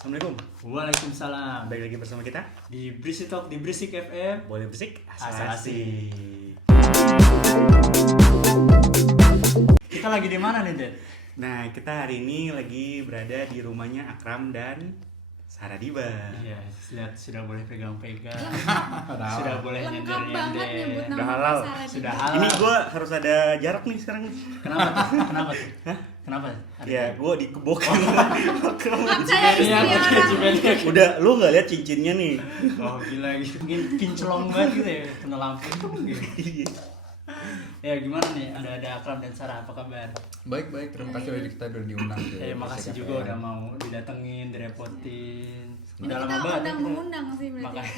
Assalamualaikum. Waalaikumsalam. Balik lagi bersama kita Di Berisik Talk di Berisik FM. boleh berisik Asal asal asik. Kita lagi di mana nih, Ded? Nah, kita hari ini lagi berada di rumahnya Akram dan Saradiba. Iya, lihat sudah boleh pegang-pegang. Padahal. Sudah boleh Lengkap banget nyebut Udah nama halal. Sarah di Sudah bawah. halal. Ini gue harus ada jarak nih sekarang. Kenapa tuh? Kenapa tuh? Hah? Kenapa? Ada Ya, gue dikebokin. Akram Kan saya istri Iya, orang. pakai cibelia. Udah, lu nggak lihat cincinnya nih? Oh, gila gitu. Mungkin kinclong banget gitu ya, kena lampu gitu. Iya. Ya, gimana nih? Ada Akram dan Sarah, apa kabar? Baik, terima kasih udah kita udah diundang ke Makasih Berisik juga FM. udah mau didatengin, direpotin. Ini Udah kita lama banget ya. mengundang sih berarti. Makanya.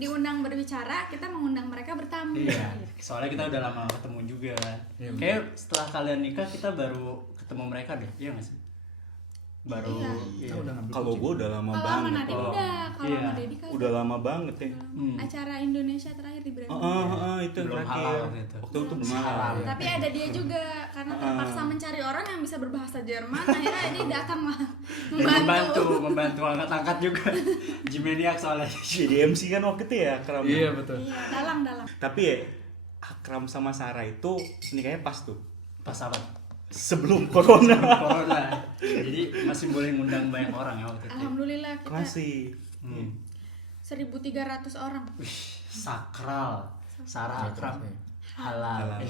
Diundang berbicara, kita mengundang mereka bertamu. Iya, soalnya kita udah lama ketemu juga kan. Iya, Kayak setelah kalian nikah kita baru ketemu mereka deh, iya nggak sih? Baru. Iya. Kita udah ngambil Kalau kucing. gue udah lama Kalau sama banget. Nadine Oh, udah, kalau iya. sama Dedi kan Udah lama banget ya. acara Indonesia terakhir di Brand. Itu yang Belum terakhir. halal gitu. Waktu itu belum Halal. halal. Tapi ada dia juga karena terpaksa mencari orang yang bisa berbahasa Jerman, akhirnya dia datang lah membantu angkat-angkat juga. Jimeniak soalnya. Jadi MC kan waktu itu ya Akram. Iya betul. Iya, dalam. Tapi ya Akram sama Sarah itu nikahnya pas tuh. Pas apa? Sebelum corona. Corona. Jadi masih boleh ngundang banyak orang ya waktu itu. Alhamdulillah kita Masih. 1.300 orang. Sakral. Sarah Akram. Halal. Halal.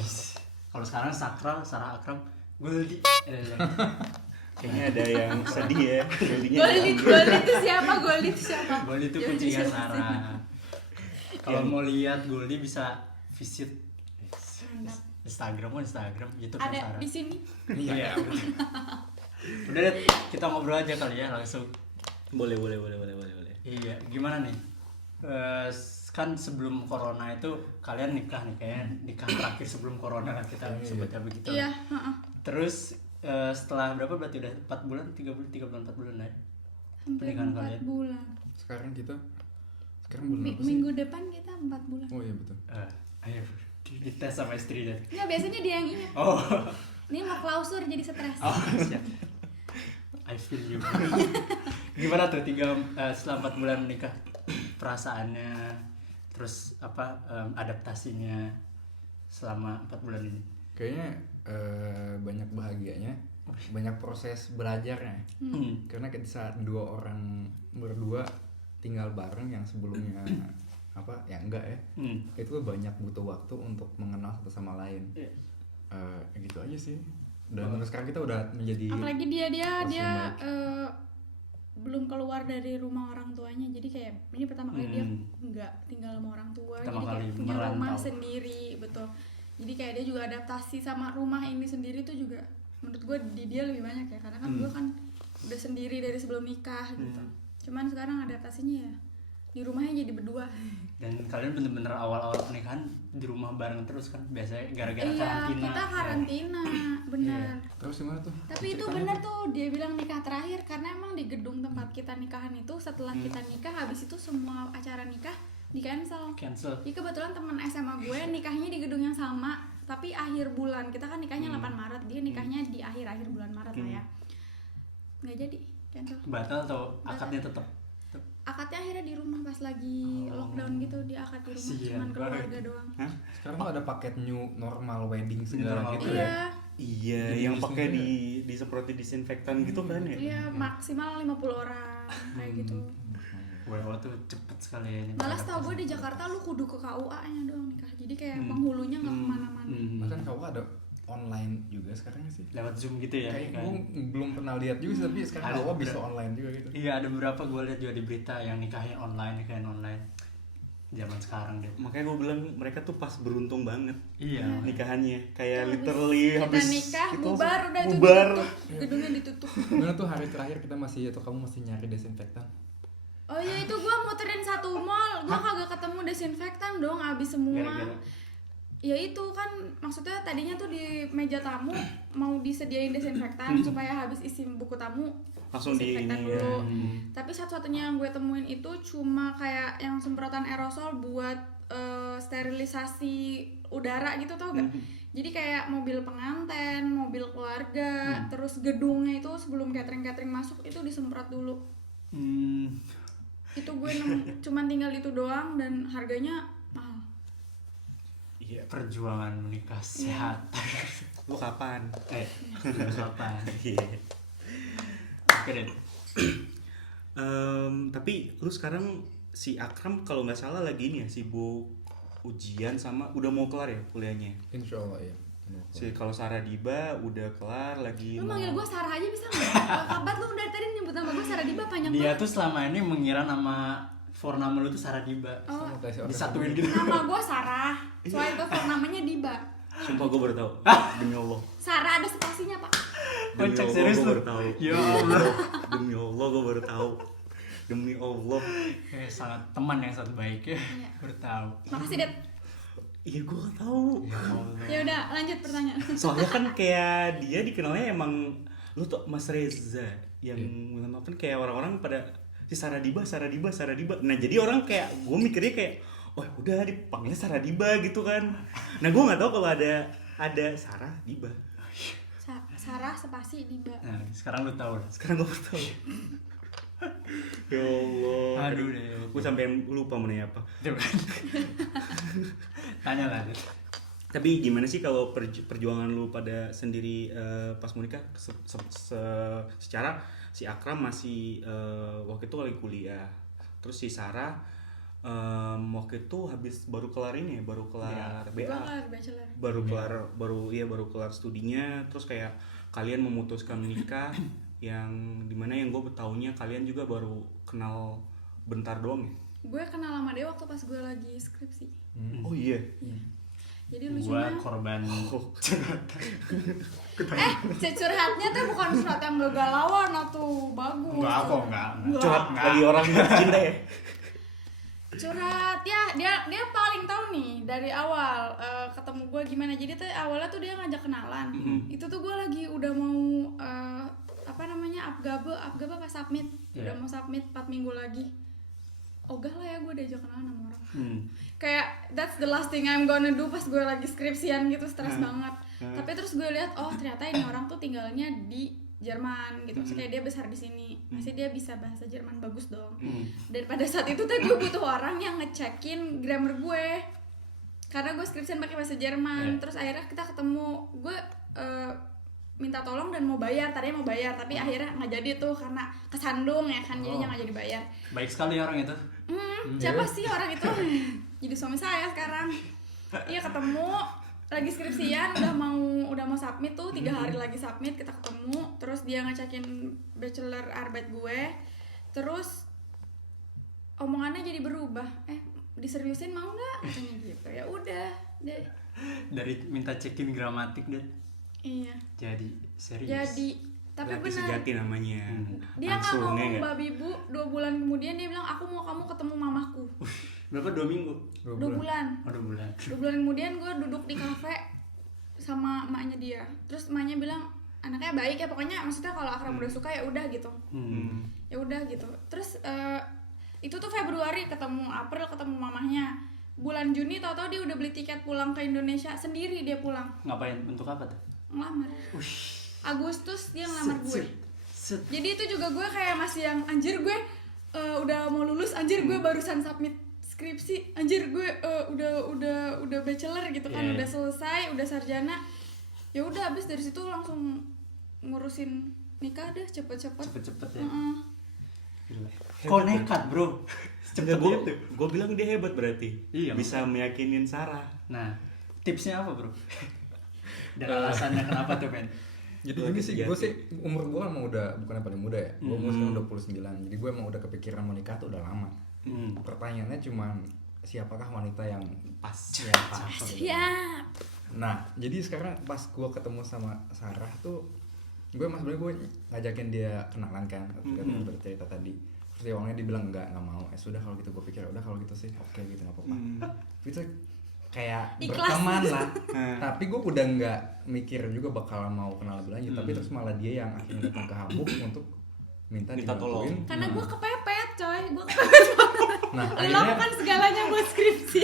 Kalau sekarang sakral, Sarah Akram, Goldi. Kayaknya ada yang sedih ya. Goldinya Goldi itu siapa? Goldi itu kucingnya Sarah. Kalau mau lihat Goldi bisa visit Instagram, YouTube Ada Sarah. di sini. Iya. Udah deh, kita ngobrol aja kali ya langsung. Boleh. Iya, gimana nih? Kan sebelum corona itu kalian nikah nih, kayaknya nikah terakhir sebelum corona lah kita sebutnya begitu. Iya, heeh. Terus setelah berapa berarti udah 4 bulan, 3 bulan, 4 bulan ya? Hampir Pernikahan 4 kalian? bulan. Sekarang bulan apa sih? Minggu depan kita 4 bulan. Oh iya betul. Ayo dites sama istri deh. Nggak, biasanya dia yang ingat. Oh, Ini mau klausur jadi stres. siap. I feel you. Gimana tuh setelah 4 bulan menikah, perasaannya, terus adaptasinya selama 4 bulan ini? Kayaknya banyak bahagianya, banyak proses belajarnya. Karena di saat dua orang berdua tinggal bareng yang sebelumnya enggak ya. Itu banyak butuh waktu untuk mengenal satu sama lain. Iya. Gitu aja sih. Dan menurut sekarang kita udah menjadi Apalagi dia Langsung belum keluar dari rumah orang tuanya, jadi kayak ini pertama kali dia nggak tinggal sama orang tua, Pertama jadi kayak kali punya rumah merantau. sendiri, betul. Jadi kayak dia juga adaptasi sama rumah ini sendiri tuh juga menurut gue di dia lebih banyak ya, karena kan gue kan udah sendiri dari sebelum nikah gitu. Cuman sekarang adaptasinya ya di rumahnya jadi berdua. Dan kalian bener-bener awal-awal pernikahan di rumah bareng terus kan, biasanya gara-gara Iya, karantina. kita karantina, benar. terus gimana tuh? Tapi itu benar tuh, dia bilang nikah terakhir karena emang di gedung tempat kita nikahan itu setelah kita nikah, habis itu semua acara nikah di cancel. Jadi kebetulan teman SMA gue nikahnya di gedung yang sama, tapi akhir bulan. Kita kan nikahnya 8 Maret, dia nikahnya di akhir bulan Maret lah ya. Nggak jadi, cancel. Batal atau akadnya tetap? Akadnya akhirnya di rumah pas lagi lockdown gitu, dia akad di rumah, Kasian cuman keluarga banget. doang. Sekarang tuh ada paket new normal wedding segala Normal gitu ya. Iya, Iya, Jadi yang di pakai sini disemproti disinfektan gitu kan ya. iya maksimal 50 orang kayak gitu. WO tuh cepet sekali ya. Malah tau gue di Jakarta lu kudu ke KUA-nya doang nikah. Jadi kayak penghulunya nggak kemana-mana. Bahkan kau ada online juga sekarang sih. Lewat Zoom gitu ya. Kayak kan? gue belum pernah lihat juga, tapi sekarang Ada kau bisa beberapa. online juga gitu. Iya, ada beberapa gue lihat juga di berita yang nikahin online. Zaman sekarang deh. Makanya gue bilang mereka tuh pas beruntung banget Iya. nikahannya. Kayak literally Kita habis nikah, itu bubar udah itu bubar. ditutup. Gedungnya ditutup. Gimana tuh hari terakhir kita kamu masih nyari desinfektan? Oh iya, itu gue muterin satu mall, gue kagak ketemu desinfektan dong, habis semua. Gara-gara. Ya itu kan maksudnya tadinya tuh di meja tamu mau disediain desinfektan supaya habis isi buku tamu Langsung di desinfektan ini ya. dulu. Tapi satu-satunya yang gue temuin itu cuma kayak yang semprotan aerosol buat sterilisasi udara gitu, tau gak? Jadi kayak mobil pengantin, mobil keluarga, terus gedungnya itu sebelum catering masuk itu disemprot dulu Itu gue cuman tinggal itu doang dan harganya mahal. Iya. Perjuangan menikah sehat. Lu kapan? Kapan? Iya. Oke deh. Tapi lu sekarang si Akram kalau nggak salah lagi ini ya sibuk ujian sama udah mau kelar ya kuliahnya. Insya Allah ya. Si kalau Sarah Diba udah kelar lagi. Lu manggil gue Sarah aja bisa nggak? Kabat lu dari tadi nyebut nama gue Sarah Diba panjang Dia banget. tuh selama ini mengira nama for nama lu tuh Sarah Diba. Oh, Sama kayak si orang Disatuin gitu. nama gue Sarah. Soalnya itu for namanya Diba. Sumpah gue baru tahu. Demi Allah. Sarah ada spasinya pak. Demi Kocak Allah serius gue lu. baru tahu. Ya Allah. Demi Allah gue baru tahu. Demi Allah. Sangat teman yang sangat baik ya. Iya. Baru tahu. Makasih Det. Iya gue gak tahu. Ya Allah. Ya udah lanjut pertanyaan. Soalnya kan kayak dia dikenalnya emang lu tuh Mas Reza yang kan kayak orang-orang pada si Sarah Diba. Nah jadi orang kayak gue mikirnya kayak oh udah dipanggilnya Sarah Diba gitu kan. Nah gue nggak tahu kalau ada Sarah Diba. Sarah spasi Diba. Nah, sekarang lu tahu lah. Sekarang gue baru tahu. Ya Allah. Aduh deh. Gue sampai lupa mau nanya apa. Tanya lah. Tapi gimana sih kalau perjuangan lu pada sendiri pas mau nikah secara si Akram masih waktu itu lagi kuliah. Terus si Sarah waktu itu baru kelar BA. Baru kelar studinya, terus kayak kalian memutuskan menikah yang dimana yang gue taunya kalian juga baru kenal bentar doang ya? Gue kenal sama dia waktu pas gue lagi skripsi. Oh iya. Jadi Gua lucunya korban. curhatnya tuh bukan surat yang galauan atau bagus. Enggak. Curhat lagi orang cinta ya? Curhat ya, dia paling tahu nih dari awal ketemu gue gimana. Jadi tuh awalnya tuh dia ngajak kenalan. Itu tuh gue lagi udah mau Apgabe pas submit. Udah mau submit 4 minggu lagi. Ogah lah ya gue diajak kenalan sama orang. Kayak that's the last thing I'm gonna do pas gue lagi skripsian gitu, stres banget. Tapi terus gue lihat oh ternyata ini orang tuh tinggalnya di Jerman gitu. Maksudnya kayak dia besar di sini. Masih dia bisa bahasa Jerman bagus dong. Dan pada saat itu tuh gue butuh orang yang ngecekin grammar gue. Karena gue skripsian pakai bahasa Jerman. Terus akhirnya kita ketemu. Gue minta tolong dan mau bayar. Tadinya mau bayar tapi akhirnya nggak jadi tuh karena kesandung ya kan. Jadinya nggak jadi bayar. Baik sekali orang itu. Siapa sih orang itu? Jadi suami saya sekarang. Iya ketemu lagi skripsian udah mau submit tuh 3 hari lagi submit kita ketemu. Terus dia ngecekin bachelor arbeit gue. Terus omongannya jadi berubah. Diseriusin mau nggak? Katanya gitu. Ya udah deh. Dari minta cekin gramatik deh. Iya. Jadi serius. Jadi tapi Laki benar. sejati namanya. Dia nggak Langsung, ngomong ya nggak? babi bu. 2 bulan kemudian dia bilang aku mau kamu ketemu mamaku. Berapa 2 minggu? 2 bulan. Oh, 2 bulan. 2 bulan kemudian gue duduk di kafe sama emaknya dia. Terus emaknya bilang anaknya baik ya pokoknya maksudnya kalau Akram udah suka ya udah gitu. Ya udah gitu. Terus itu tuh Februari ketemu, April ketemu mamahnya. Bulan Juni tau-tau dia udah beli tiket pulang ke Indonesia sendiri dia pulang. Ngapain? Untuk apa tuh? Ngelamar. Agustus dia ngelamar gue. Set. Jadi itu juga gue kayak masih yang anjir gue udah mau lulus, anjir gue barusan submit skripsi, anjir gue udah bachelor gitu kan, udah selesai, udah sarjana. Ya udah habis dari situ langsung ngurusin nikah deh cepet-cepet ya. Gila. Kok nekat bro? Cepet gitu. Gue bilang dia hebat berarti. Iya, bisa meyakinin Sarah. Nah, tipsnya apa bro? Dan alasannya kenapa tuh Ben? Jadi ini sih gue sih umur gue kan emang udah bukan yang paling muda ya. Gue umur sekarang 29. Jadi gue emang udah kepikiran mau nikah tuh udah lama. Pertanyaannya cuma siapakah wanita yang pas ya pas. siap. Nah, jadi sekarang pas gue ketemu sama Sarah tuh gue sebenarnya gue ngajakin dia kenalan kan, bercerita tadi. Terus dia awalnya dibilang enggak mau. Sudah kalau gitu gue pikir udah kalau gitu sih oke gitu enggak apa-apa. Itu kayak Ikhlas. berteman lah. Tapi gue udah nggak mikir juga bakal mau kenal lebih lanjut. Tapi terus malah dia yang akhirnya datang ke Hamburg untuk minta tolong. dibantuin. Karena gue kepepet coy, gue kepepet banget. Nah, Lakukan segalanya buat skripsi.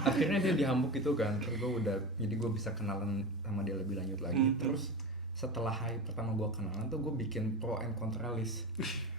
akhirnya dia di Hamburg itu kan. Terus gue udah, jadi gue bisa kenalan sama dia lebih lanjut lagi. Terus setelah hari pertama gue kenalan tuh gue bikin pro and contra list.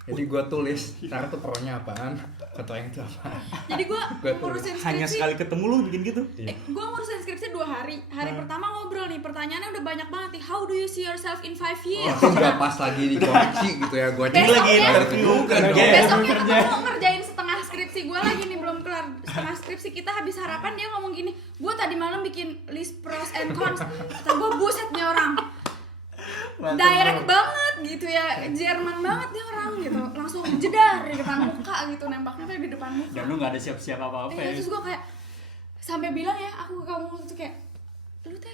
Jadi gue tulis ntar tuh pro-nya apaan, kontranya itu apaan. Jadi gue ngurusin skripsi Hanya sekali ketemu lu bikin gitu. gue ngurusin skripsi 2 hari. Hari pertama ngobrol nih, pertanyaannya udah banyak banget nih. How do you see yourself in 5 years? Itu juga pas lagi dikoreksi gitu ya, gue Ini lagi interview kerja ya. Besoknya ketemu ngerjain setengah skripsi gue lagi nih, belum kelar setengah skripsi. Kita habis harapan, dia ngomong gini, gue tadi malam bikin list pros and cons. Kata gue, buset nih orang direct banget gitu ya, Jerman banget nih orang gitu, langsung jedar di depan muka gitu, nembaknya kayak di depan muka. Dan lu nggak ada siap-siap apa-apa ya. Terus gue kayak sampai bilang ya, aku ke kamu tuh kayak, lu teh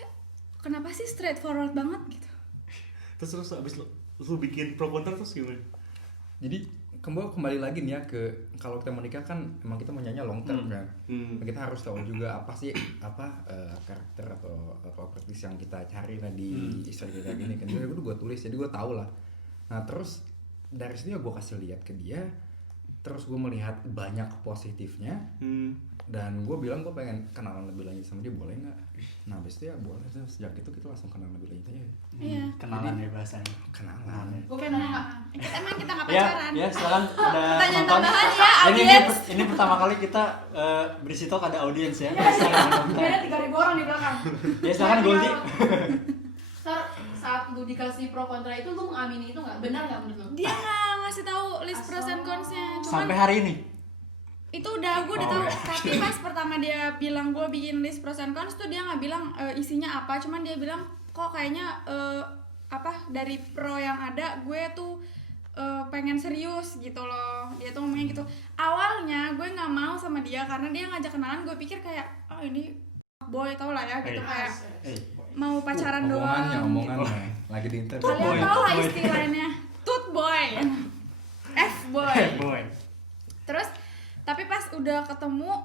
kenapa sih straightforward banget gitu. Terus abis lu bikin pro kontra terus gimana? Jadi kembali lagi nih ya ke kalau kita menikah kan emang kita maunya long term kan. Kita harus tahu juga apa sih karakter atau properties yang kita cari di istri kita gini kan. Jadi gue tulis, jadi gue tahu lah. Nah terus dari situ ya gue kasih lihat ke dia, terus gue melihat banyak positifnya. Dan gue bilang gue pengen kenalan lebih lanjut sama dia, boleh nggak? Nah abis itu ya boleh, terus sejak itu kita langsung kenalan lebih lanjut aja. Iya. Kenalan ya bahasanya. Kenalan. Gue pengen nanya, emang kita nggak Ya, pacaran? ya silakan ada Pertanyaan nonton. tambahan ya, Ini audiens. ini pertama kali kita berisi talk ada audiens ya. Ada 3.000 orang di belakang. Ya silakan Goldi. Ntar saat lu dikasih pro kontra itu lu mengamini itu nggak? Benar nggak menurut lu? Dia nggak ngasih tahu list pros and cons-nya, cuman Sampai hari ini. itu udah gue udah Oh, tahu. ya. Tapi pas pertama dia bilang gue bikin list pros and cons tuh dia nggak bilang isinya apa, cuman dia bilang kok kayaknya dari pro yang ada gue tuh pengen serius gitu loh. Dia tuh ngomongnya gitu. Awalnya gue nggak mau sama dia karena dia ngajak kenalan, gue pikir kayak ini boy tau lah ya gitu, kayak mau pacaran doang. Omongannya lagi di interview. Kalian tau lah istilahnya tooth boy, F boy. Boy. Terus tapi pas udah ketemu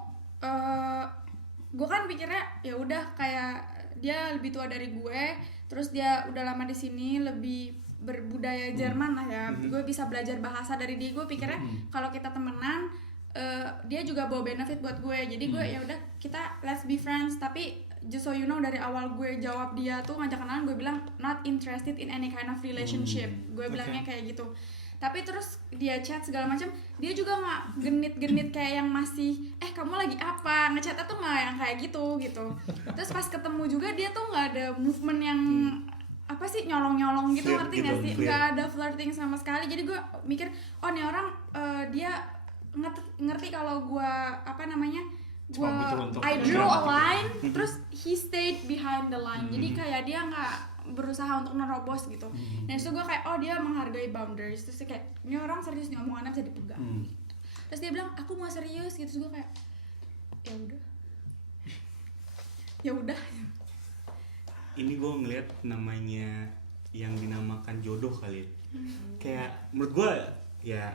gue kan pikirnya ya udah kayak dia lebih tua dari gue, terus dia udah lama di sini, lebih berbudaya Jerman lah ya. Gue bisa belajar bahasa dari dia. Gue pikirnya kalau kita temenan dia juga bawa benefit buat gue. Jadi gue ya udah kita let's be friends. Tapi just so you know, dari awal gue jawab dia tuh ngajak kenalan, gue bilang not interested in any kind of relationship. Gue bilangnya kayak gitu. Tapi terus dia chat segala macam, dia juga nggak genit-genit kayak yang masih kamu lagi apa, ngechatnya tuh nggak yang kayak gitu. Terus pas ketemu juga dia tuh nggak ada movement yang apa sih nyolong-nyolong gitu, Flirt ngerti gitu, nggak sih? flirt. Nggak ada flirting sama sekali. Jadi gue mikir, oh nih orang dia ngerti kalau gue gue Cuma butuh untuk I drew a line, terus he stayed behind the line. Jadi kayak dia nggak berusaha untuk nerobos gitu. Dan itu gue kayak, oh dia menghargai boundaries. Terus dia kayak, ini orang serius nih, omongannya bisa dipegang. Terus dia bilang, aku mau serius gitu. Terus gue kayak, ya udah. Ini gue ngeliat namanya yang dinamakan jodoh kali ya. Kayak menurut gue ya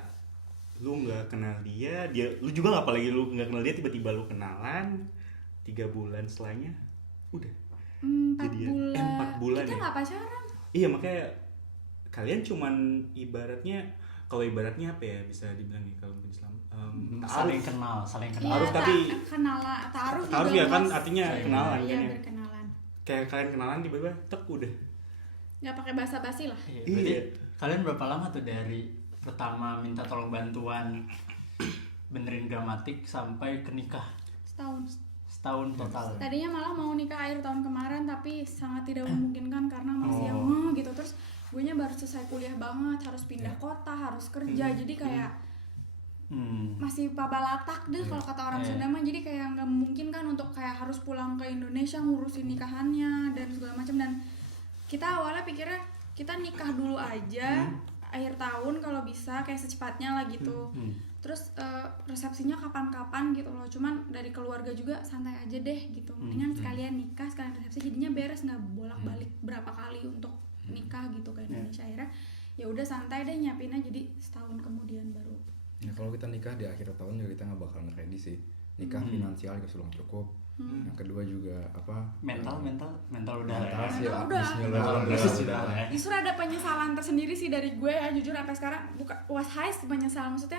lu nggak kenal dia lu juga nggak, apalagi lu nggak kenal dia tiba-tiba lu kenalan 3 bulan setelahnya udah 4 jadian. bulan. 4 bulan Kita ya? nggak pacaran. Iya, makanya kalian cuman ibaratnya apa ya, bisa dibilang nih kalau mungkin Islam Saling kenal. Taruh, tapi- taruh ya juga kan mas. artinya kenalan Iya, kan ya. berkenalan. Kayak kalian kenalan tiba-tiba tek udah. Nggak pakai basa-basi lah. Berarti Iya. kalian berapa lama tuh dari pertama minta tolong bantuan benerin gramatik sampai ke nikah? Setahun total. Tadinya malah mau nikah akhir tahun kemarin, tapi sangat tidak memungkinkan karena masih yang gitu. Terus gue nya baru selesai kuliah banget, harus pindah kota, harus kerja, jadi kayak masih babalatak deh kalau kata orang Sunda mah. Jadi kayak nggak memungkinkan untuk kayak harus pulang ke Indonesia ngurusin nikahannya dan segala macam. Dan kita awalnya pikirnya kita nikah dulu aja akhir tahun kalau bisa, kayak secepatnya lah gitu. Terus resepsinya kapan-kapan gitu loh. Cuman dari keluarga juga santai aja deh gitu. Mendingan sekalian nikah, sekalian resepsi, jadinya beres, nggak bolak-balik berapa kali untuk nikah gitu ke Indonesia. Akhirnya ya udah santai deh nyiapinnya, jadi setahun kemudian baru. Ya kalau kita nikah di akhir tahun juga kita nggak bakalan ready sih. Nikah finansial juga sudah cukup. Yang kedua juga mental udah mental lah ya. sih Mental ya, udah. bismillah. Sudah lah ya. Justru ada penyesalan tersendiri sih dari gue ya, jujur sampai sekarang was hais penyesalan. Maksudnya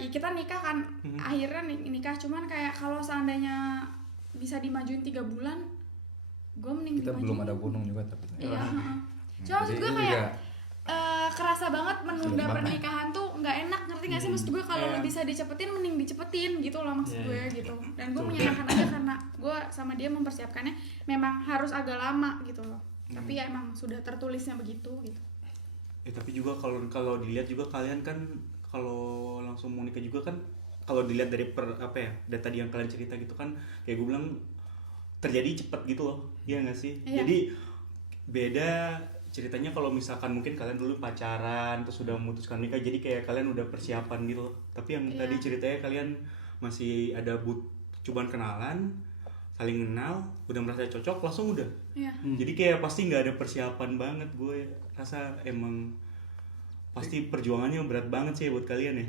ya kita nikah kan, akhirnya nikah, cuman kayak kalau seandainya bisa dimajuin 3 bulan, gue mending Kita belum dimajuin. ada gunung juga tapi. Iya, Cuma maksud Jadi gue ini kayak juga kerasa banget menunda Sulit banget. pernikahan tuh nggak enak, ngerti nggak sih maksud gue? Kalau Iya. bisa dicepetin mending dicepetin gitu loh maksud Iya, gue iya. gitu. Dan gue menyayangkan aja karena gue sama dia mempersiapkannya memang harus agak lama gitu loh. Tapi ya emang sudah tertulisnya begitu gitu. Tapi juga kalau dilihat juga kalian kan kalau langsung mau nikah juga kan, kalau dilihat dari dari tadi yang kalian cerita gitu kan, kayak gue bilang terjadi cepet gitu loh, iya nggak sih? Iya. Jadi beda ceritanya kalau misalkan mungkin kalian dulu pacaran terus udah memutuskan nikah, jadi kayak kalian udah persiapan gitu loh. Tapi yang Iya. tadi ceritanya kalian masih ada cobaan kenalan, saling kenal, udah merasa cocok langsung udah. Iya. Jadi kayak pasti nggak ada persiapan banget, gue rasa emang pasti perjuangannya berat banget sih buat kalian ya,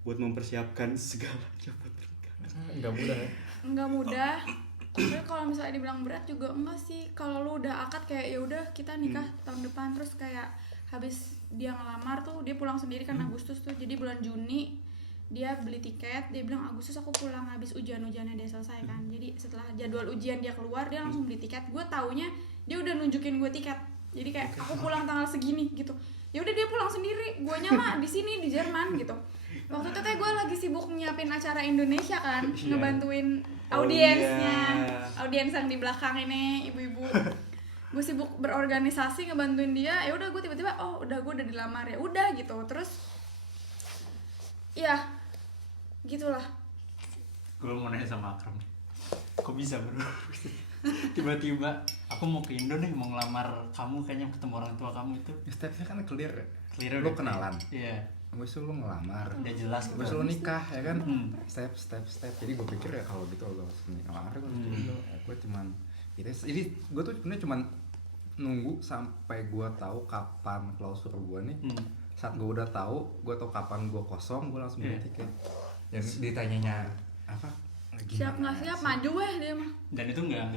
buat mempersiapkan segalanya buat pernikahan. nggak mudah ya. Nggak mudah. Tapi kalau misalnya dibilang berat juga enggak sih. Kalau lu udah akad kayak ya udah kita nikah tahun depan, terus kayak habis dia ngelamar tuh dia pulang sendiri kan Agustus tuh, jadi bulan Juni dia beli tiket, dia bilang Agustus aku pulang habis ujian-ujiannya dia selesai kan. Jadi setelah jadwal ujian dia keluar dia langsung beli tiket. Gue taunya dia udah nunjukin gue tiket, jadi kayak aku pulang tanggal segini gitu. Ya udah dia pulang sendiri, guanya mah di sini di Jerman gitu. Waktu itu teh gue lagi sibuk nyiapin acara Indonesia kan, ngebantuin audiensnya, audiens yang di belakang ini ibu-ibu. Gue sibuk berorganisasi ngebantuin dia. Ya udah gue tiba-tiba udah gue udah dilamar, ya udah gitu. Terus ya gitulah. Gue mau nanya sama Akram nih, kok bisa bro? Tiba-tiba aku mau ke Indo nih, mau ngelamar kamu, kayaknya ketemu orang tua kamu itu Stepnya kan clear ya. clear Lu udah kenalan. iya, Habis itu lu ngelamar. udah jelas gitu. Habis itu lu nikah ya kan. Step. Jadi gue pikir ya kalau gitu lo harus nikah. Gue gitu. Gue cuman gitu. Jadi gue tuh sebenarnya cuman nunggu sampai gue tahu kapan klausur gue nih. Saat gue udah tahu, gue tahu kapan gue kosong, gue langsung beli tiket. Dan ditanyanya apa? Siap nggak siap maju dia mah. Dan itu nggak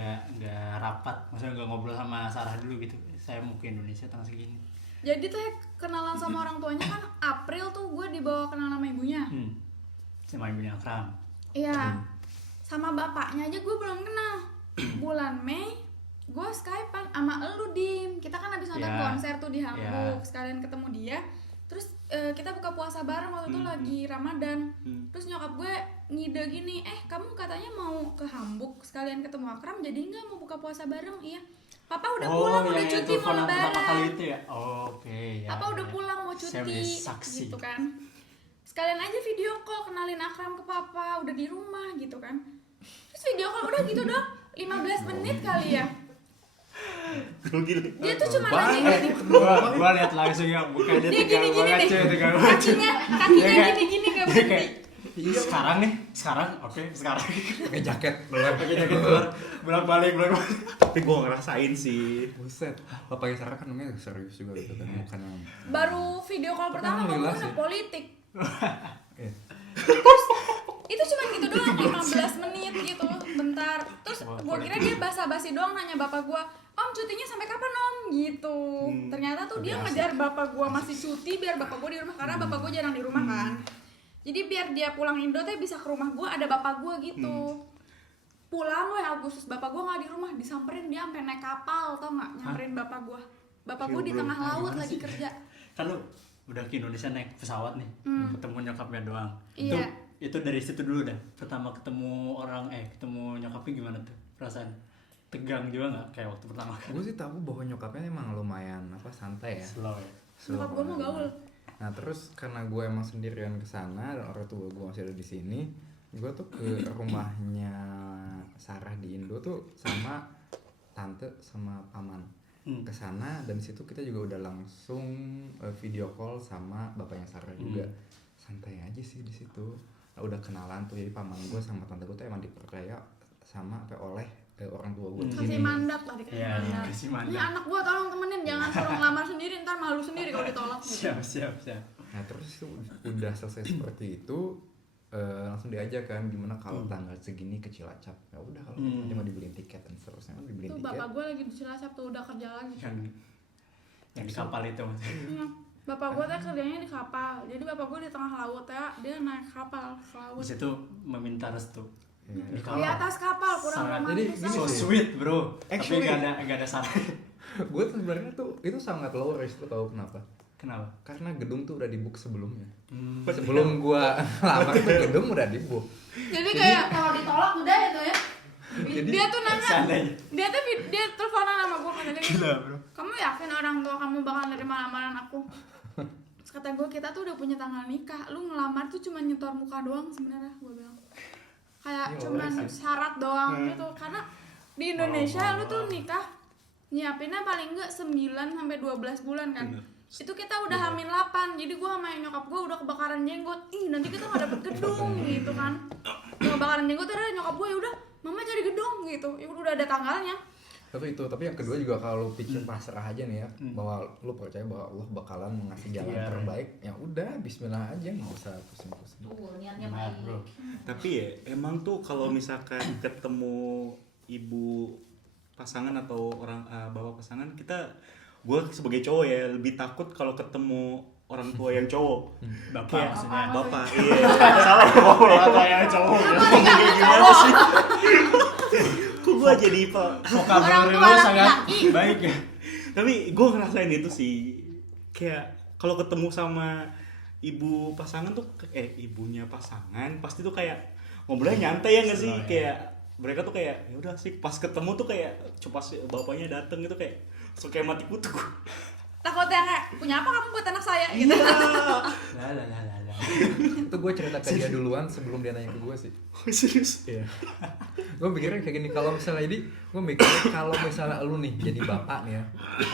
rapat, maksudnya nggak ngobrol sama Sarah dulu gitu, saya mau ke Indonesia tanggal segini. Jadi teh kenalan sama orang tuanya kan April tuh gue dibawa kenal sama ibunya. Sama ibunya Akram. Iya. Sama bapaknya aja gue belum kenal. Bulan Mei gue Skypean sama elu Dim. Kita kan habis nonton Ya. konser tuh di Hamburg, Ya. sekalian ketemu dia. Terus kita buka puasa bareng waktu itu lagi Ramadan. Terus nyokap gue ngide gini, kamu katanya mau ke Hamburg sekalian ketemu Akram, jadi nggak mau buka puasa bareng? Iya. Papa udah pulang, udah yang cuti mau teleponan pertama kali lebaran. itu ya? Oke, ya. Papa udah pulang mau Saya cuti, menjadi saksi. gitu kan. Sekalian aja video call kenalin Akram ke papa, udah di rumah gitu kan. Terus video call udah gitu dong, 15 menit kali ya. Dia tuh cuma lagi gini, Gua lihat langsung ya, bukan dia dia tegang gini-gini banget deh, cuy, tegang banget. kakinya Dia kayak- gini-gini gak dia berhenti. kayak, "Iya, sekarang, oke, sekarang." pakai jaket keluar. Pakai jaket keluar, bolak-balik. Tapi gue ngerasain sih. Buset. Pakai Sarah kan namanya serius juga gitu kan, bukan yang Baru video call Tapi pertama alhamdulillah ngomongin sih. politik. eh, Itu cuma gitu doang, 15 menit gitu, bentar. Terus gue kira dia basa-basi doang nanya bapak gue, Om cutinya sampai kapan Om? Gitu. Ternyata tuh dia ngejar bapak gue masih cuti biar bapak gue di rumah, karena bapak gue jarang di rumah kan. Jadi biar dia pulang Indo teh bisa ke rumah gue, ada bapak gue gitu. Pulang Agustus, bapak gue nggak di rumah, disamperin dia sampai naik kapal, tau nggak? Nyamperin bapak gue. Bapak gue di tengah laut lagi kerja. Kan lu udah ke Indonesia naik pesawat nih, ketemu nyokapnya doang. Iya. Itu dari situ dulu dah. Pertama ketemu ketemu nyokapnya gimana tuh perasaan? Tegang juga nggak kayak waktu pertama kali? gue sih tahu bahwa nyokapnya emang lumayan santai ya. Slow ya. Nyokap gue mau gaul. Nah terus karena gue emang sendirian kesana dan orang tua gue masih ada di sini, gue tuh ke rumahnya Sarah di Indo tuh sama tante sama paman kesana, dan situ kita juga udah langsung video call sama bapaknya Sarah juga. Santai aja sih di situ. Nah, udah kenalan tuh, jadi paman gue sama tante gue tuh emang dipercaya sama oleh orang tua gue. Kasih mandat lah, dikasih Iya, mandat. kasih mandat. Ini anak gua tolong temenin, jangan suruh ngelamar sendiri, ntar malu sendiri kalau ditolak gitu. Siap. Nah terus itu udah selesai seperti itu, langsung diajak kan gimana kalau tanggal segini ke Cilacap. Ya udah kalau gitu cuma dibeliin tiket dan seterusnya kan dibeliin Tuh tiket. bapak gua lagi di Cilacap tuh udah kerja lagi. Yang di kapal itu maksudnya. Iya. Bapak gua teh kerjanya di kapal. Jadi bapak gua di tengah laut ya, dia naik kapal ke laut. Di situ meminta restu. Iya. Di Di atas kapal kurang Sangat- jadi romantis. gini So tau. sih. sweet bro. Actually- Tapi gak ada syarat. Gue tuh sebenarnya tuh itu sangat low risk, lo tau kenapa? Kenapa? Karena gedung tuh udah di book sebelumnya. Hmm. Sebelum gua lamar tuh gedung udah di book. Jadi kayak Kalau ditolak udah itu ya. dia tuh nanya, Seandainya. dia teleponan sama gue katanya gitu, Gila, bro. kamu yakin orang tua kamu bakal nerima lamaran aku? Terus kata gue, kita tuh udah punya tanggal nikah, lu ngelamar tuh cuma nyetor muka doang sebenarnya, gue bilang kayak Iya, cuman boleh sih. syarat doang gitu. Karena di Indonesia lu tuh nikah nyiapinnya paling enggak 9 sampai 12 bulan kan. Bener. Itu kita udah hamil 8. Jadi gue sama nyokap gue udah kebakaran jenggot. Ih, nanti kita enggak dapet gedung gitu kan. Kebakaran jenggot terus nyokap gue, ya udah mama cari gedung gitu. Ya udah ada tanggalnya. Tapi yang kedua juga kalau lu pikir pasrah aja nih ya, bahwa lu percaya bahwa Allah bakalan mengasih jalan Iya. terbaik, ya udah bismillah aja, nggak usah pusing-pusing. Niatnya Benar, baik. bro. Tapi ya emang tuh kalau misalkan ketemu ibu pasangan atau orang bapak pasangan, gue sebagai cowok ya lebih takut kalau ketemu orang tua yang cowok. Bapak Kayak maksudnya. bapak, iya. Salah ya bapak. Bapak yang cowok. Kayak gimana sih? Kok gue jadi Orang Vocabulary tua lu sangat laki-laki. baik ya. Tapi gue ngerasain itu sih, kayak kalau ketemu sama ibu pasangan tuh ibunya pasangan pasti tuh kayak ngobrolnya nyantai ya nggak sih, Slow, ya. kayak mereka tuh kayak ya udah sih pas ketemu tuh kayak pas bapaknya dateng gitu kayak kayak mati kutu. Takutnya kayak, punya apa kamu buat anak saya gitu. Lah. Itu gue cerita ke dia duluan sebelum dia nanya ke gue sih. Serius? Iya. Gue mikirnya kayak gini, kalau misalnya ini, gue mikirnya kalau misalnya lu nih jadi bapak nih ya,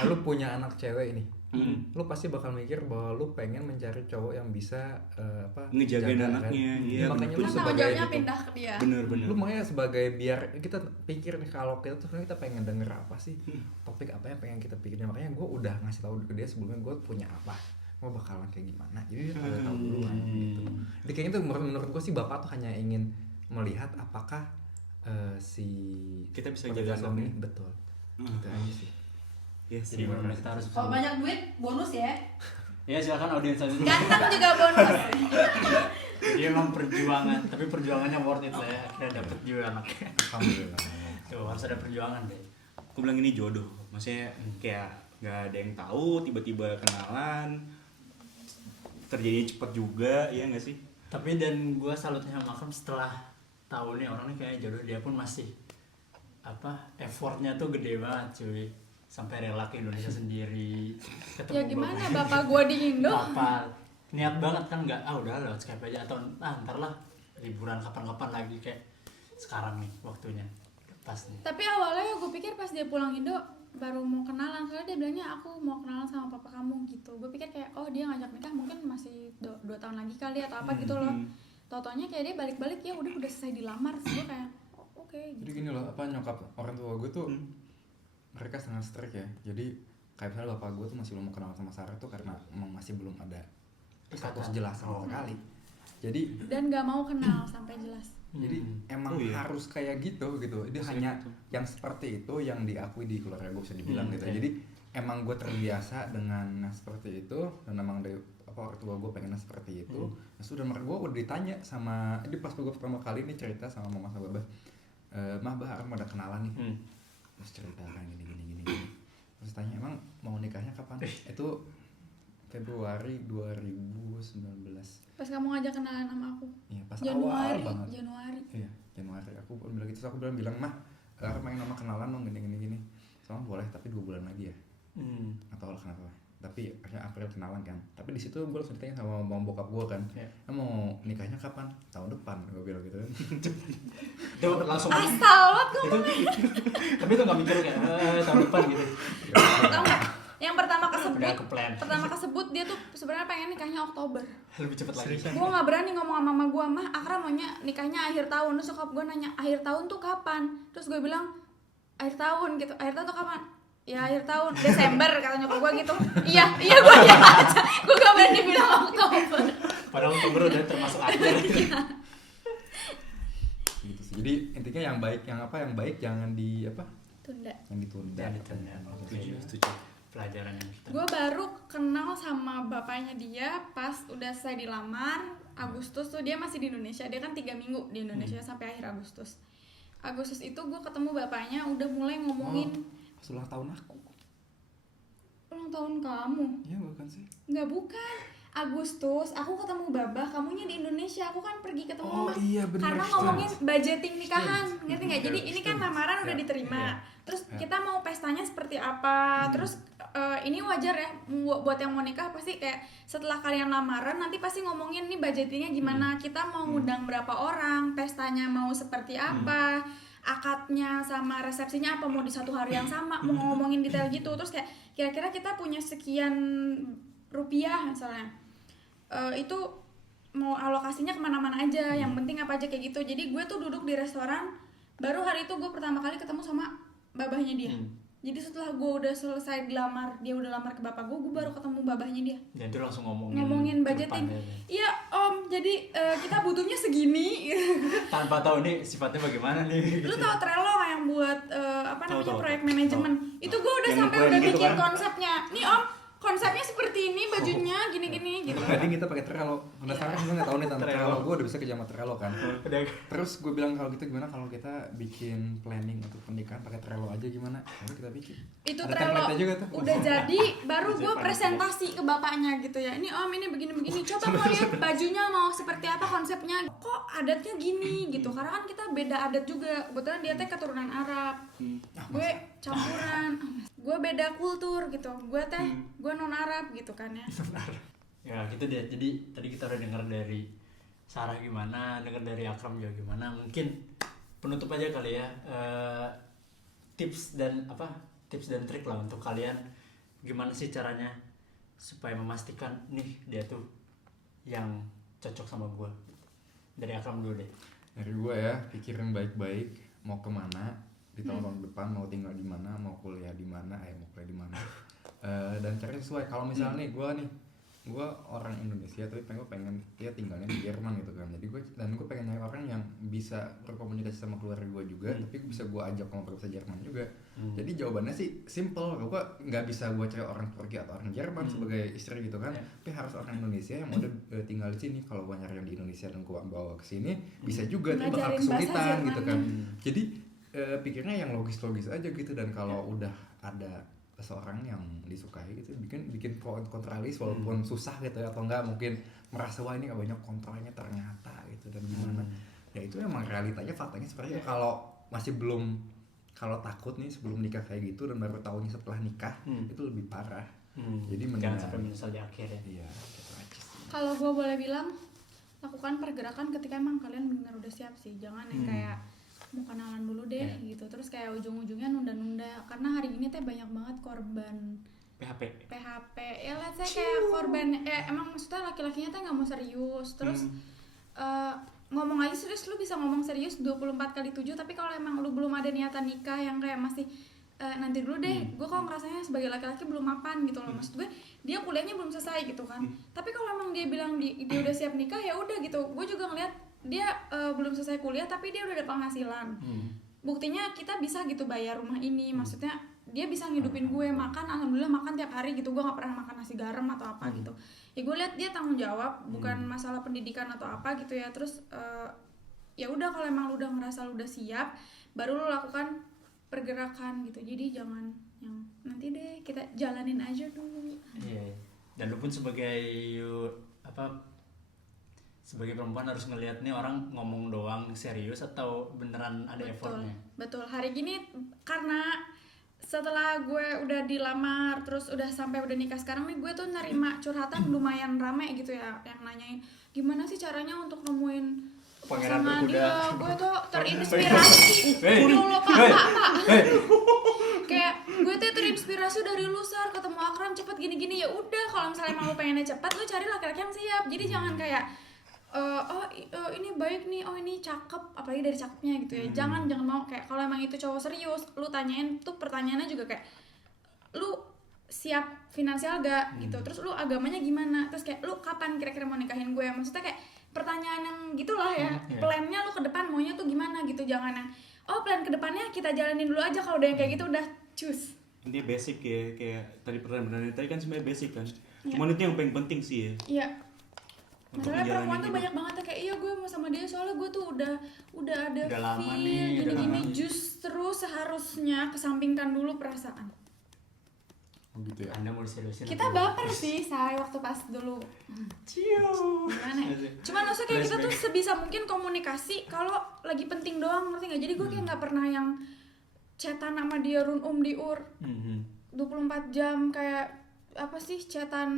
lu punya anak cewek nih, lu pasti bakal mikir bahwa lu pengen mencari cowok yang bisa Ngejagain jaga, anaknya, kan? iya, Makanya betul. lu Kan tanggung sebagai jawabnya gitu. pindah ke dia. Bener. Lu makanya sebagai biar kita pikir nih, kalau kita tuh sebenarnya kita pengen denger apa sih, topik apa yang pengen kita pikirin, makanya gue udah ngasih tahu ke dia sebelumnya gue punya apa, gue bakalan kayak gimana, jadi dia udah tahu duluan gitu. Jadi kayaknya tuh menurut gue sih bapak tuh hanya ingin melihat apakah si Kita bisa pedagang jalan ini betul, gitu aja sih. Yes, Jadi benar kita harus Kalau banyak duit bonus ya. Ya silakan audiens selanjutnya. Ganteng juga bonus. Jadi emang perjuangan, tapi perjuangannya worth it lah ya. Akhirnya dapet juga anaknya. Alhamdulillah. Tuh harus ada perjuangan deh. Aku bilang ini jodoh, maksudnya kayak nggak ada yang tahu, tiba-tiba kenalan, terjadinya cepat juga, ya nggak sih? Tapi dan gue salutnya sama Akram setelah tahu nih orangnya kayak jodoh, dia pun masih effortnya tuh gede banget cuy, sampai rela ke Indonesia sendiri ketemu Ya gimana, bapak gua di Indo. bapak niat banget kan, nggak udah lewat Skype aja atau ntar lah liburan kapan-kapan lagi, kayak sekarang nih waktunya pas nih. Tapi awalnya gue pikir pas dia pulang Indo baru mau kenalan, soalnya dia bilangnya aku mau kenalan sama papa kamu gitu. Gue pikir kayak dia ngajak nikah mungkin masih 2 tahun lagi kali atau apa gitu loh. Tau-taunya kayak dia balik-balik ya udah selesai dilamar. Terus gue kayak oke Jadi gitu. gini loh, nyokap orang tua gue tuh mereka sangat strict ya. Jadi kayak misalnya bapak gue tuh masih belum kenal sama Sarah tuh karena emang masih belum ada status jelas sama sekali. Jadi Dan gak mau kenal sampai jelas. emang harus kayak gitu. Dia hanya yang seperti itu yang diakui di keluarga gue, bisa dibilang gitu. Jadi emang gue terbiasa dengan seperti itu, dan emang dari orang tua gue pengennya seperti itu. Nah, sudah gue udah ditanya sama, ini pas gue pertama kali nih cerita sama mama sama baba, mah bah Aram ada kenalan nih, terus cerita kan gini, terus tanya emang mau nikahnya kapan? Itu Februari 2019. Pas kamu ngajak kenalan sama aku. Iya, pas Januari, awal banget. Januari. Iya, Januari aku bilang gitu, terus aku bilang mah, aku pengen nama kenalan dong gini. Sama boleh, tapi 2 bulan lagi ya. Atau lah kenapa? Tapi akhirnya April kenalan kan. Tapi di situ gue langsung ditanya sama mama bokap gue kan, mau nikahnya kapan? Tahun depan, gue bilang gitu kan. Itu langsung Asal banget gue. tapi itu nggak mikir kayak tahun depan gitu. Tau gak? Yang pertama Udah ke plan. kesebut dia tuh sebenarnya pengen nikahnya Oktober. Lebih cepet lagi. Gue nggak berani ngomong sama mama gue, mah Akram maunya nikahnya akhir tahun. Terus nyokap gue nanya akhir tahun tuh kapan? Terus gue bilang akhir tahun gitu. Akhir tahun tuh kapan? Ya akhir tahun Desember kata nyokap gue gitu. Iya gue ya aja. Gue gak berani bilang Oktober. Padahal Oktober udah termasuk akhir. Gitu sih. Jadi intinya yang baik jangan Tunda. yang ditunda. Jangan ditunda. Setuju. Pelajaran yang kita. Gue baru kenal sama bapaknya dia pas udah selesai dilamar Agustus tuh, dia masih di Indonesia. Dia kan 3 minggu di Indonesia sampai akhir Agustus. Agustus itu gue ketemu bapaknya udah mulai ngomongin. Pas ulang tahun aku. ulang tahun kamu. Iya bukan sih? Nggak, bukan. Agustus aku ketemu Babah, kamunya di Indonesia, aku kan pergi ketemu Oh, Mama. iya, bener. Karena ngomongin budgeting nikahan, ngerti nggak? Jadi ini kan lamaran udah diterima, terus kita mau pestanya seperti apa, terus ini wajar ya buat yang mau nikah pasti kayak setelah kalian lamaran nanti pasti ngomongin nih budgetingnya gimana, kita mau ngundang berapa orang, pestanya mau seperti apa, akadnya sama resepsinya apa, mau di satu hari yang sama, mau ngomongin detail gitu, terus kayak kira-kira kita punya sekian rupiah misalnya. Itu mau alokasinya kemana-mana aja, yang penting apa aja kayak gitu. Jadi gue tuh duduk di restoran, baru hari itu gue pertama kali ketemu sama babahnya dia. Jadi setelah gue udah selesai dilamar, dia udah lamar ke bapak gue baru ketemu babahnya dia. Dan itu langsung ngomongin budgeting. ke depannya. Iya om, jadi kita butuhnya segini. Tanpa tahu nih sifatnya bagaimana nih. Lu tau Trello nggak yang buat Tahu. proyek manajemen? Itu gue udah Yang sampai plan udah gitu bikin kan? konsepnya. Nih om, konsepnya seperti ini, bajunya gini-gini gitu. Tadi kita pakai Trello. Penasaran gue nggak tahu nih tentang Trello. Gue udah bisa kerja sama Trello kan. Udah. Terus gue bilang kalau gitu gimana kalau kita bikin planning untuk pernikahan pakai Trello aja gimana? Ayo kita bikin. Itu Ada Trello template-nya juga tuh. udah jadi, baru gue presentasi ke bapaknya gitu ya. Ini om, ini begini-begini. Coba mau lihat bajunya mau seperti apa konsepnya. Kok adatnya gini gitu? Karena kan kita beda adat juga. Kebetulan dia teh keturunan Arab. Gue campuran. Gue beda kultur gitu. Gue non Arab gitu kan ya. Ya gitu deh. Jadi tadi kita udah dengar dari Sarah gimana, dengar dari Akram juga gimana. Mungkin penutup aja kali ya. Tips dan trik lah untuk kalian gimana sih caranya supaya memastikan nih dia tuh yang cocok sama gue. Dari Akram dulu deh. Dari gue ya, pikirin baik-baik mau kemana di tahun depan, mau tinggal di mana, mau kuliah di mana, dan cari sesuai. Kalau misalnya nih gue orang Indonesia tapi pengen dia tinggalnya di Jerman gitu kan. Jadi gue pengen nyari orang yang bisa berkomunikasi sama keluarga gue juga, tapi bisa gue ajak ngobrol bahasa Jerman juga. Jadi jawabannya sih simple. Gue nggak bisa gue cari orang Turki atau orang Jerman sebagai istri gitu kan. Tapi harus orang Indonesia yang udah tinggal di sini. Kalau gue nyari yang di Indonesia dan gue bawa ke sini bisa juga, tapi bakal Ngajarin kesulitan bahasa gitu kan. Jadi pikirnya yang logis-logis aja gitu, dan kalau udah ada seseorang yang disukai gitu bikin pro and kontra list walaupun susah gitu ya, atau enggak mungkin merasa wah ini banyak kontranya ternyata gitu dan gimana. Ya itu emang realitanya, faktanya seperti itu. Kalau masih belum, kalau takut nih sebelum nikah kayak gitu dan baru tahunya setelah nikah itu lebih parah. Jadi jangan sampai menyesal di akhir ya. Iya, gitu aja sih. Kalau gue boleh bilang, lakukan pergerakan ketika emang kalian benar udah siap sih. Jangan yang kayak mau kenalan dulu deh gitu, terus kayak ujung-ujungnya nunda-nunda. Karena hari ini teh banyak banget korban PHP ya, let's say kayak korban emang maksudnya laki-lakinya teh nggak mau serius, terus ngomong aja serius, lu bisa ngomong serius 24/7, tapi kalau emang lu belum ada niatan nikah yang kayak masih nanti dulu deh, gue kok ngerasanya sebagai laki-laki belum mapan gitu loh. Maksud gue dia kuliahnya belum selesai gitu kan, tapi kalau emang dia bilang dia udah siap nikah ya udah gitu. Gue juga ngeliat dia belum selesai kuliah tapi dia udah ada penghasilan. Buktinya kita bisa gitu bayar rumah ini, maksudnya dia bisa ngidupin gue, makan alhamdulillah makan tiap hari gitu. Gue nggak pernah makan nasi garam atau apa gitu ya. Gue lihat dia tanggung jawab, bukan masalah pendidikan atau apa gitu ya. Terus ya udah, kalau emang lu udah ngerasa lu udah siap, baru lu lakukan pergerakan gitu. Jadi jangan yang nanti deh, kita jalanin aja dulu. Iya. Dan lu pun sebagai sebagai perempuan harus ngelihat nih orang ngomong doang serius atau beneran ada effortnya. Betul. Hari gini karena setelah gue udah dilamar terus udah sampai udah nikah sekarang nih, gue tuh nerima curhatan lumayan rame gitu ya, yang nanyain gimana sih caranya untuk nemuin Pangeran pasangan berkuda. dia. Gue tuh terinspirasi dulu pak. Kayak gue tuh terinspirasi dari lu Sar, ketemu Akram cepet gini-gini. Ya udah, kalau misalnya emang lu pengennya cepet, lu cari laki-laki yang siap. Jadi jangan kayak ini baik nih, ini cakep, apalagi dari cakepnya gitu ya. Jangan mau kayak kalau emang itu cowok serius, lu tanyain tuh pertanyaannya juga kayak lu siap finansial gak gitu, terus lu agamanya gimana, terus kayak lu kapan kira-kira mau nikahin gue. Maksudnya kayak pertanyaan yang gitulah ya. Plannya lu ke depan maunya tuh gimana gitu. Jangan yang plan ke depannya kita jalanin dulu aja. Kalau udah yang kayak gitu udah cus. Ini basic ya, kayak tadi pertanyaan tadi kan sebenarnya basic kan. Cuman itu yang paling penting sih ya. Iya. Untuk Masalahnya perempuan menjalani tuh hidup. banyak banget ya, kayak iya gue mau sama dia soalnya gue tuh udah ada Udah lama feel nih, gini-gini. Justru seharusnya kesampingkan dulu perasaan. Gitu ya. Anda mau diseriusin? Kita baper sih say waktu pas dulu. Gimana ya? Cuman maksudnya kayak kita tuh sebisa mungkin komunikasi kalau lagi penting doang, ngerti nggak? Jadi gue kayak nggak pernah yang chatan sama dia run diur 24 jam kayak apa sih chatan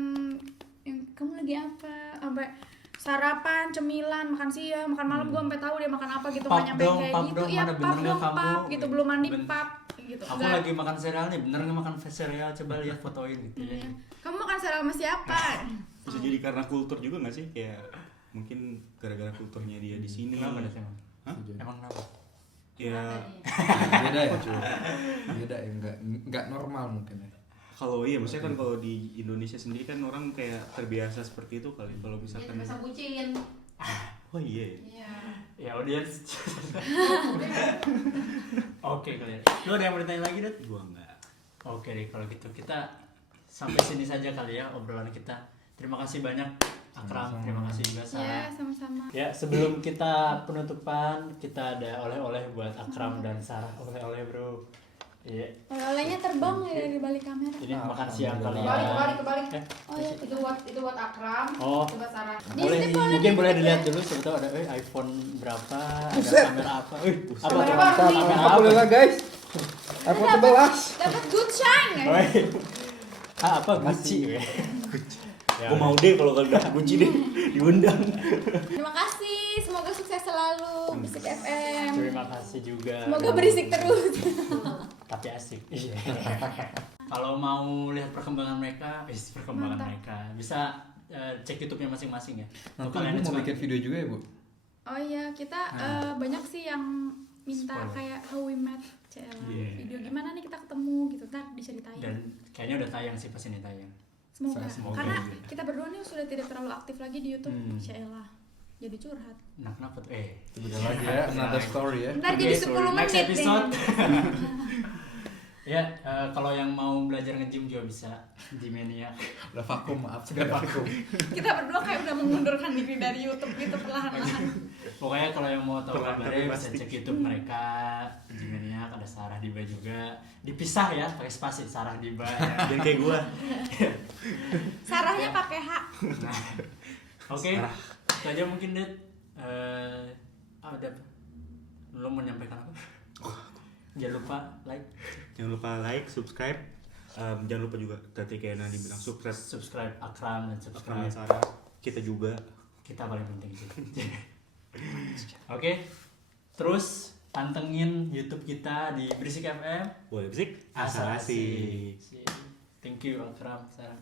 yang kamu lagi apa sampai sarapan, cemilan, makan siang, makan malam gue sampai tahu dia makan apa gitu, Pap banyak dong, kayak pap gitu. dong, Iya, mana pap bener dong, nggak kamu? pap gitu, belum mandi Ben- pap gitu. Aku Nggak. lagi makan sereal nih, bener nggak makan sereal? Coba lihat fotoin gitu ya. Iya. Kamu makan sereal sama siapa? Bisa jadi karena kultur juga nggak sih, kayak mungkin gara-gara kulturnya dia di sini. Kenapa deh emang? Hah? Emang kenapa? Ya Beda ya cuy. Beda ya, nggak normal mungkin ya. kalau iya maksudnya kan kalau di Indonesia sendiri kan orang kayak terbiasa seperti itu kali. Kalau Dia misalkan terbiasa bucin. oh iya. Iya. Ya audiens. Oke kalian. Lu ada yang mau ditanya lagi, Dat? Gua enggak. Oke deh, kalau gitu kita sampai sini saja kali ya obrolan kita. Terima kasih banyak Akram, Sama-sama. terima kasih juga Ya, Sarah. sama-sama. Ya, sebelum kita penutupan, kita ada oleh-oleh buat Akram dan Sarah. Oleh-oleh, Bro. Iya. Oleh-olehnya terbang ya dari balik kamera. Ini makan siang kalian. Kebalik. Eh, Oh iya. Itu buat Akram, Oh. itu buat Sarah. boleh Di- boleh mungkin boleh dititip dilihat ya. dulu siapa tahu ada iPhone berapa, ada Buset. kamera apa. Apa Kamera tuh? apa? Kamera Apa boleh lah guys? Aku 11. Dapat good shine ya. Woi. Apa Gucci weh. Ya, Gua mau deh kalau udah kunci deh diundang. Terima kasih, semoga sukses selalu Berisik FM. terima kasih juga. Semoga berisik terus. Tapi asik. Iya. Kalau mau lihat perkembangan mereka, perkembangan Mantap. mereka bisa cek YouTube-nya masing-masing ya. Nanti Untuk ibu mau cuma- bikin video juga ya bu? Oh iya, kita banyak sih yang minta Spoiler. kayak How We Met CL Yeah. video gimana nih kita ketemu gitu, ntar diceritain. dan kayaknya udah tayang sih pas ini tayang. Semoga. Semoga Karena juga. kita berdua nih sudah tidak terlalu aktif lagi di YouTube. CL jadi curhat. Nah, kenapa tuh? Itu beda lagi ya, another story ya. Ntar Oke, jadi sorry. 10 Next menit episode. deh. Ya, kalau yang mau belajar nge-gym juga bisa di Mania. Udah vakum, maaf sudah vakum. Kita berdua kayak udah mengundurkan diri dari YouTube gitu perlahan-lahan. Pokoknya kalau yang mau tahu Perlahan kabarnya tapi bisa pasti. cek YouTube mereka. Di Mania ada Sarah Diba juga. Dipisah ya, pakai spasi Sarah Diba ya. Jangan kayak gua. Sarahnya pakai H. Nah, oke, itu aja mungkin Det. Ada apa? Lo mau menyampaikan apa? Jangan lupa like, Jangan lupa like, subscribe. Jangan lupa juga tadi kayak Nadi bilang subscribe Akram dan Akram subscribe dan Sarah. Kita juga. kita paling penting sih. Oke, terus pantengin YouTube kita di Berisik FM. Boleh bisik? Asal Asal asik. asik. Thank you Akram, Sarah.